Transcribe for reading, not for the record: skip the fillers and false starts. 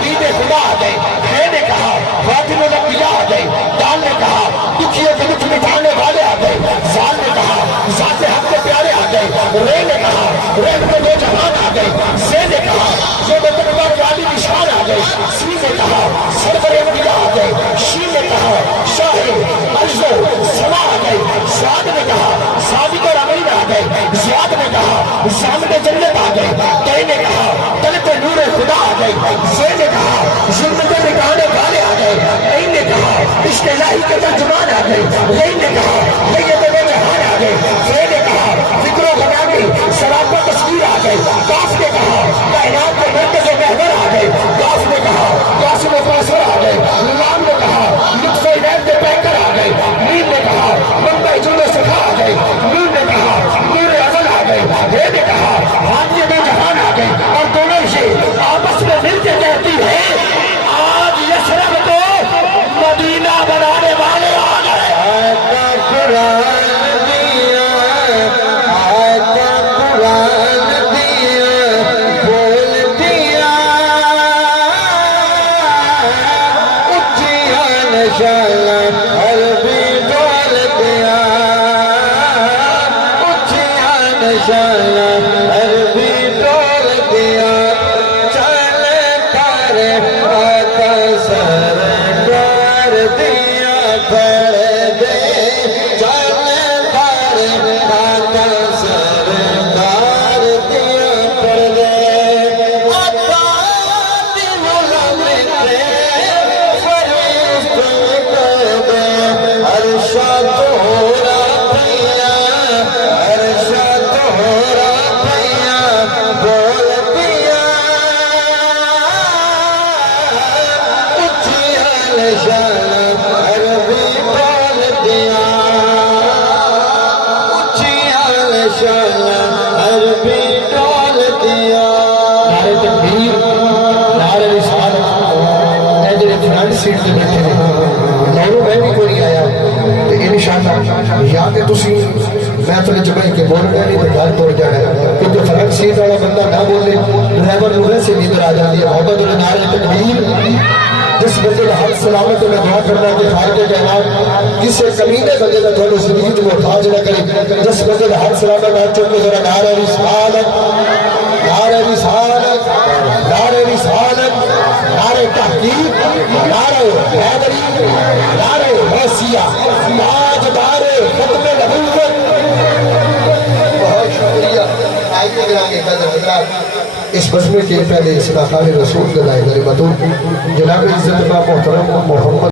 حبیب خدا آ گئے، ہے نے کہا خاتم الانبیاء آ گئے، دال نے کہا دکھیوں کے دکھ مٹانے والے آ گئے، زال نے کہا ذات حق کے پیارے آ گئے، رے نے کہا رحمت دو جہان آ گئے، زے نے کہا جو بطربار والی نشان آ گئے، سی نے کہا سرور انبیاء آ گئے، شی نے کہا شاہ عرض و سما آ گئے، سعد نے کہا صادق اور امین آ گئے، زیاد نے کہا سامنے جنت آ گئے، تے نے کہا طلب نور خدا آ گئے، زے نے کہا زندگی نکانے والے آ گئے، اے نے کہا عشق الہی کے ترجمان آ گئے، غی نے کہا سید دو جہان آ گئے، فے نے کہا فکر و غنا کی سراپا تصویر آ گئے، کاف نے کہا کائنات کے مرکز و محور آ گئے، کاف نے کہا قاسم و قاصر آ گئے، لام نے کہا لطف عنایت کے پیکر آ گئے، میم نے کہا منبع جود و سخا آ گئے، نون نے کہا نور ازل آ گئے، ہے نے کہا حاجی دو جہان آ گئے، اور دونوں سے آپس میں مل کے کہتی ہے آج یثرب کو مدینہ بنانے والے آ گئے۔ آتا قرآن دیا، آتا قرآن دیا، بول دیا اچھیا نشان عربی بول دیا، اچھیا نشان عربی بول دیا، چل کر آتا سرکار دیا پڑھ دے، چل کر آتا سرکار دیا پڑھ دے، آتا دلوں میں فرشت کر دے، عرشہ تورا پیا، عرشہ تورا پیا، بول دیا اچھیا نشان عربی بول دیا، اچھیا نشان عربی بول دیا۔ نعرہ تکبیر، نعرہ رسالت، اے جڑے فرنٹ سیٹ تے بیٹھے نے لورو میں بھی کوئی نہیں آیا تو انشاءاللہ یا کہ تسی میں تو جبائی کے بولنے نہیں تو گھر توڑ جانا ہے، کیونکہ فرنٹ سیٹ والا بندہ نہ بولے ڈرائیور لوگے سے نیندر آ جاتی ہے۔ محمد اللہ نعرہ تکبیر، جس بندے کا حق سلامت میں دعا کرنا کہ خالق کائنات کسی کمینے بندے کا تھوڑی زندگی تو محتاج نہ کرے، جس بندے کا حق سلامت میں چل کے ذرا نعرہ رسالت، نعرہ رسالت، نعرہ رسالت، نعرہ تحقیق، نعرہ حیدری، نعرہ غوثیہ، تاجدار ختم نبوت۔ بہت شکریہ۔ آئیے گرامی قدر حضرات، اس بزم کے پہلے صداقان رسول کے دائیں در مدعو جناب عزت اللہ محترم محمد